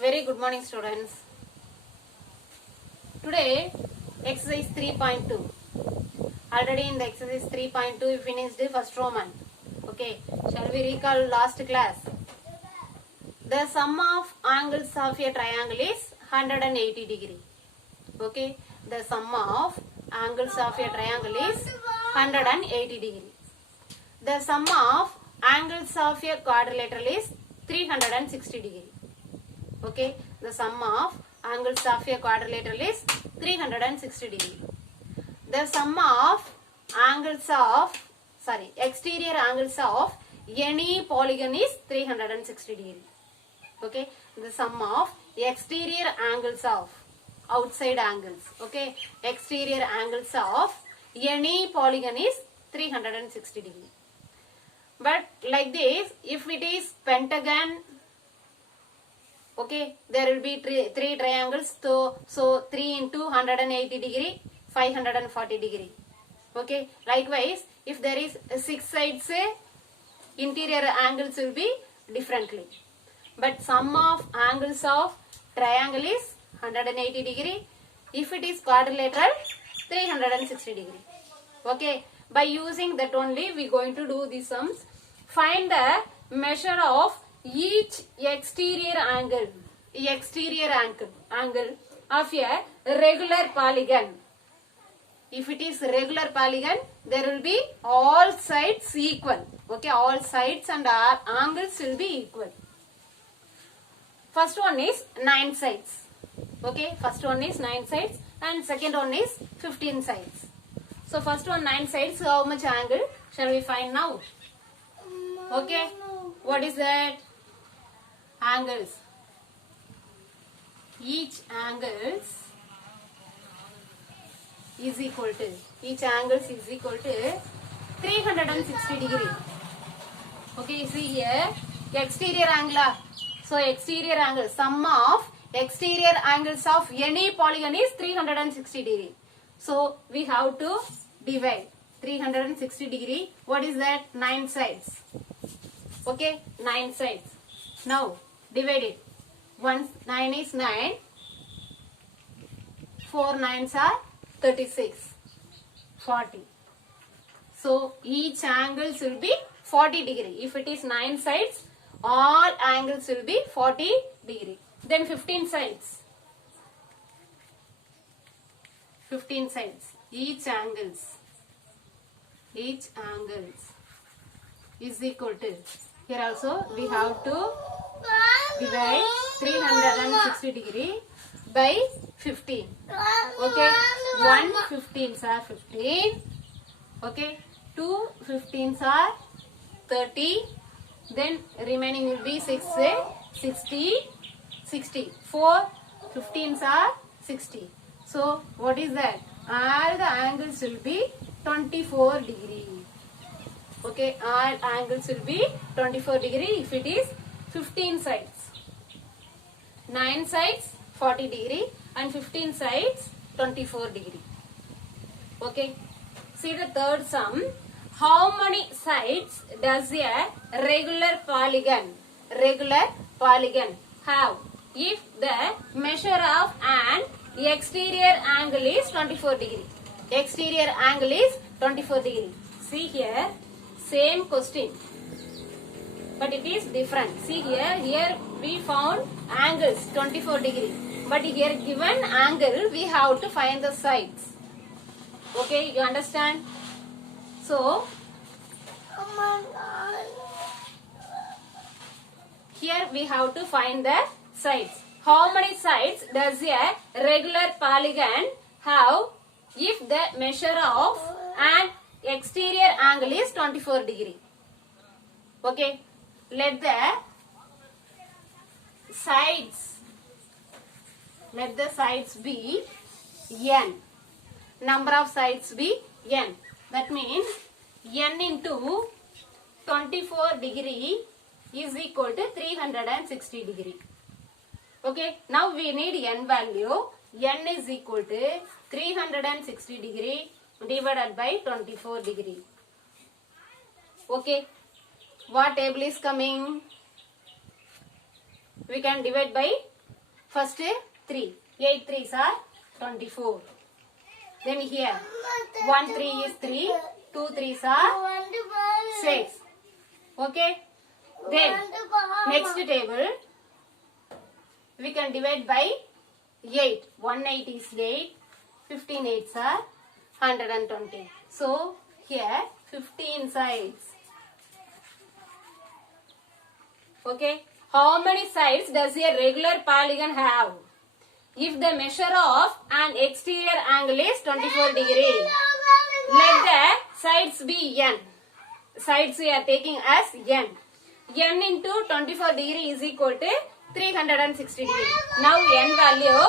Very good morning, students. Today, exercise 3.2. Already in the exercise 3.2, we finished the first Roman. Okay, shall we recall last class? The sum of angles of a triangle is 180 degree. Okay, the sum of angles of a triangle is 180 degree. The sum of angles of a quadrilateral is 360 degree. Okay, the sum of angles of a quadrilateral is 360 degree. The sum of exterior angles of any polygon is 360 degree. Okay, the sum of exterior angles of outside angles. Okay, exterior angles of any polygon is 360 degree. But like this, if it is pentagon, okay, there will be three triangles. So 3 into 180 degree, 540 degree. Okay, likewise, if there is 6 sides, interior angles will be differently. But sum of angles of triangle is 180 degree. If it is quadrilateral, 360 degree. Okay, by using that only we going to do the sums. Find the measure of each exterior angle of a regular polygon. If it is regular polygon, there will be all sides equal. Okay, all sides and angles will be equal. First one is 9 sides. Okay, first one is 9 sides and second one is 15 sides. So first one 9 sides, so how much angle shall we find now? Okay, what is that? Angles. Each angles is equal to 360 degree. Okay, see here exterior angle. So exterior angle, sum of exterior angles of any polygon is 360 degree. So we have to divide 360 degree. What is that? 9 sides. Okay, 9 sides. Now divide it. 9 is 9. 4 9s are 36. 40. So each angles will be 40 degree. If it is 9 sides, all angles will be 40 degree. Then 15 sides. 15 sides. Each angles is equal to. Here also we have to divide 360 degree by 15. Okay, 1 15s are 15. Okay, 2 15s are 30. Then remaining will be 6 60. 4 15s are 60. So what is that? All the angles will be 24 degree. Okay, all angles will be 24 degree if it is 15 sides. 9 sides 40 degree and 15 sides 24 degree. Okay, see the third sum. How many sides does a regular polygon have if the measure of an exterior angle is 24 degree? Exterior angle is 24 degree. See here, same question, but it is different. See here we found angles 24 degree, but here given angle we have to find the sides. Okay, you understand? So here we have to find the sides. How many sides does a regular polygon have if the measure of an exterior angle is 24 degree? Okay, let the sides be n. Number of sides be n. That means n into 24 degree is equal to 360 degree. Okay, now we need n value. N is equal to 360 degree divided by 24 degree. Okay, what table is coming? We can divide by First 3. 8 3s are 24. Then here 1 3 is 3. 2 3s are 6. Okay. Then next table we can divide by 8. 1 8 is 8. 15 8s are 120. So here 15 sides. Okay. How many sides does a regular polygon have? If the measure of an exterior angle is 24 degree, let the sides be n. Sides we are taking as n. n into 24 degree is equal to 360 degree. Now n value,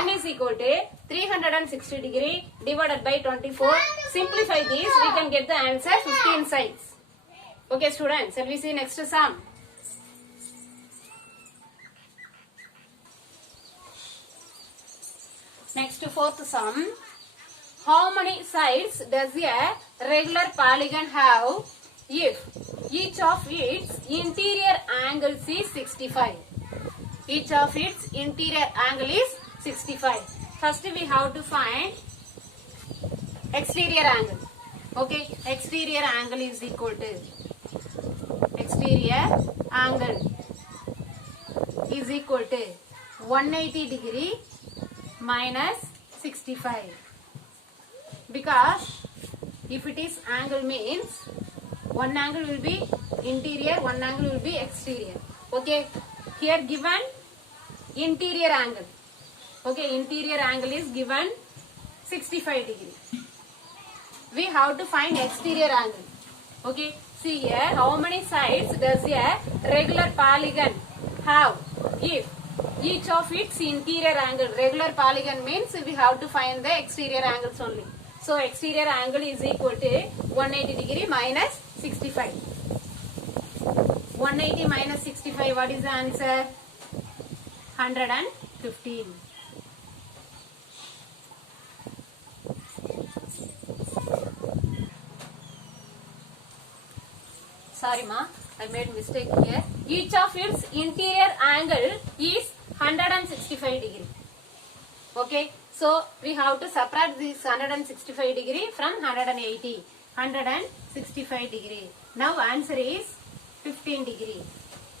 n is equal to 360 degree divided by 24. Simplify this, we can get the answer 15 sides. Okay students, shall we see next sum? Next fourth sum. How many sides does a regular polygon have if each of its interior angles is 65? Each of its interior angle is 65. First we have to find exterior angle. Okay, exterior angle is equal to exterior angle is equal to 180 degree minus 65. Because if it is angle means one angle will be interior, one angle will be exterior. Okay, here given interior angle. Okay, interior angle is given 65 degree. We have to find exterior angle. Okay, see here how many sides does a regular polygon have if each of its interior angle. Regular polygon means we have to find the exterior angles only. So exterior angle is equal to 180 degree minus 65. 180 minus 65, what is the answer? 115. Sorry ma, I made mistake here. Each of its interior angle is 165 degree. Okay, so we have to subtract this 165 degree from 180. 165 degree. Now answer is 15 degree.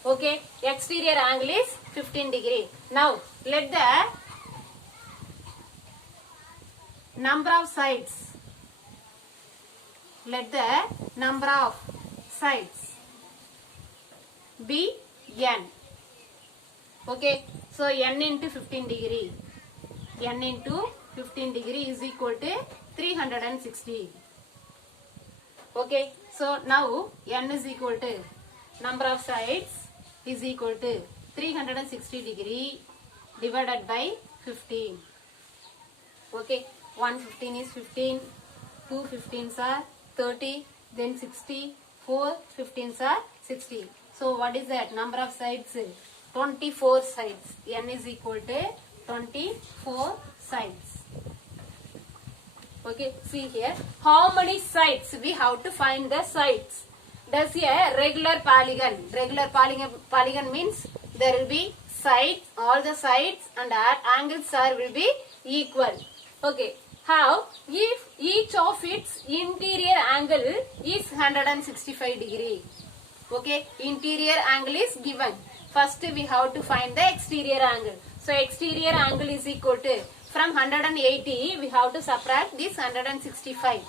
Okay, exterior angle is 15 degree. Now let the number of sides. Let the number of sides be n. Okay, so n into 15 degree. n into 15 degree is equal to 360. Okay, so now n is equal to number of sides is equal to 360 degree divided by 15. Okay, 115 is 15, 2 15s are 30, then 60, 4 15s are 60. So what is that? Number of sides? 24 sides. n is equal to 24 sides. Okay, see here. How many sides? We have to find the sides. Does a regular polygon means there will be sides, all the sides and angles will be equal. Okay, how? If each of its interior angle is 165 degree. Okay, interior angle is given. First we have to find the exterior angle. So exterior angle is equal to, from 180 we have to subtract this 165.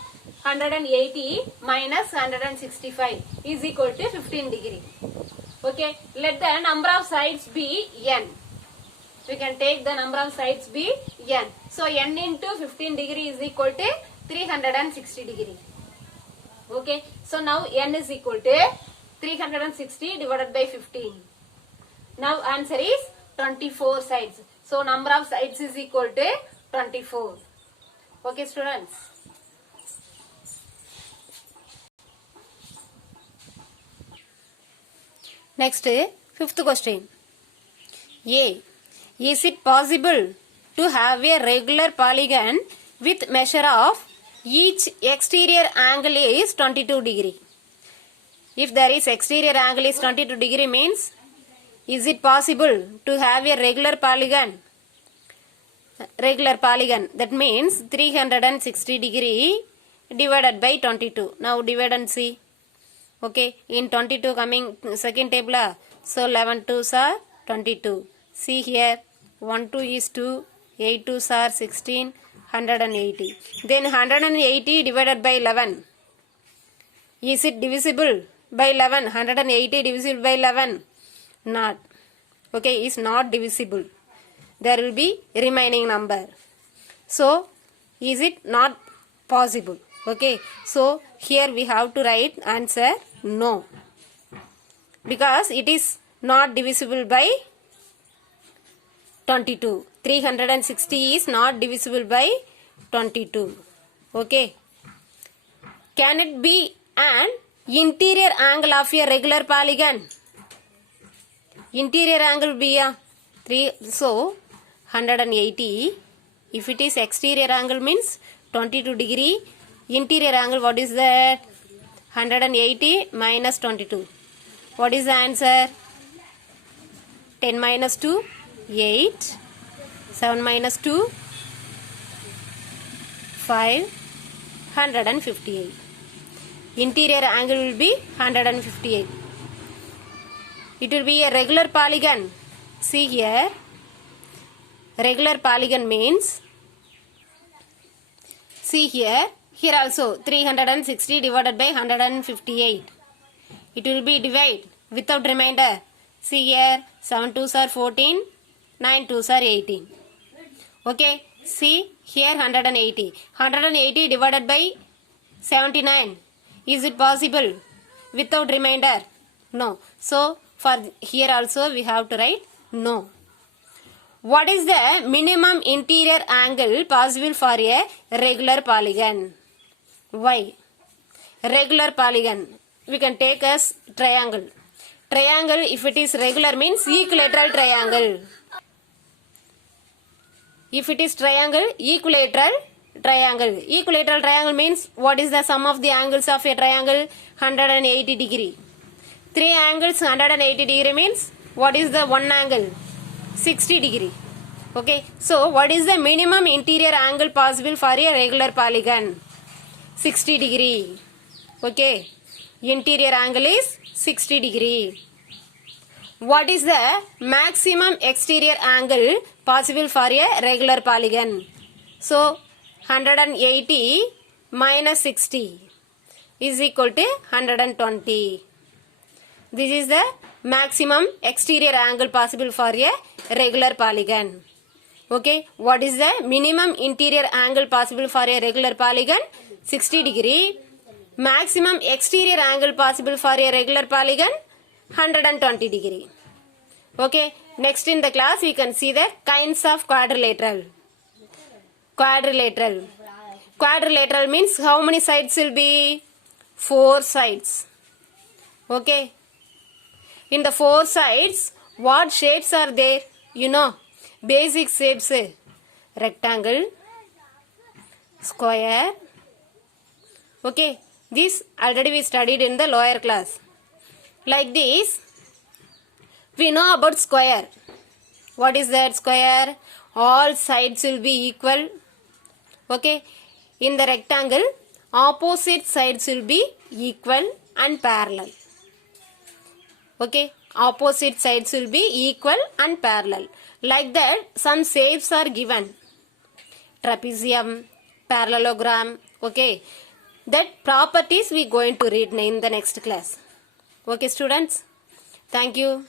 180 minus 165 is equal to 15 degree. Okay, let the number of sides be n. We can take the number of sides be n. So n into 15 degree is equal to 360 degree. Okay, so now n is equal to 360 divided by 15. Now answer is 24 sides. So number of sides is equal to 24. Okay students. Next, fifth question. A. Is it possible to have a regular polygon with measure of each exterior angle is 22 degree? If there is exterior angle is 22 degree means Is it possible to have a regular polygon? Regular polygon, that means 360 degree divided by 22. Now divide and see. Okay, in 22 coming second table, so 11 2s are 22. See here, 1 2 is 2, 8 2s are 16, 180. Then 180 divided by 11. Is it divisible by 11? 180 divisible by 11? Not. Okay, is not divisible. There will be remaining number. So, is it not possible? Okay, so here we have to write answer no. Because it is not divisible by 22. 360 is not divisible by 22. Okay. Can it be an interior angle of a regular polygon? Interior angle be a 3. So, 180. If it is exterior angle means 22 degree. Interior angle, what is that? 180 minus 22. What is the answer? 10 minus 2, 8. 7 minus 2, 5. 158. Interior angle will be 158. It will be a regular polygon. See here. Regular polygon means, see here, here also 360 divided by 158. It will be divided without remainder. See here, 7 2s are 14, 9 2s are 18. Okay, see here 180. 180 divided by 79. Is it possible without remainder? No. So, for here also we have to write no. What is the minimum interior angle possible for a regular polygon? Why? Regular polygon, we can take as triangle. Triangle, if it is regular means equilateral triangle. If it is triangle, equilateral triangle. Equilateral triangle means what is the sum of the angles of a triangle? 180 degree. 3 angles 180 degree means what is the one angle? 60 degree. Okay, so what is the minimum interior angle possible for a regular polygon? 60 degree. Okay, interior angle is 60 degree. What is the maximum exterior angle possible for a regular polygon? So 180 minus 60 is equal to 120. This is the maximum exterior angle possible for a regular polygon. Okay, what is the minimum interior angle possible for a regular polygon? 60 degree. Maximum exterior angle possible for a regular polygon? 120 degree. Okay, next in the class we can see the kinds of quadrilateral. Quadrilateral. Quadrilateral means how many sides will be? 4 sides. Okay. In the 4 sides, what shapes are there? You know, basic shapes: rectangle, square. Okay, this already we studied in the lower class. Like this, we know about square. What is that square? All sides will be equal. Okay, in the rectangle, opposite sides will be equal and parallel. Okay, opposite sides will be equal and parallel. Like that, some shapes are given. Trapezium, parallelogram. Okay, that properties we going to read in the next class. Okay, students, thank you.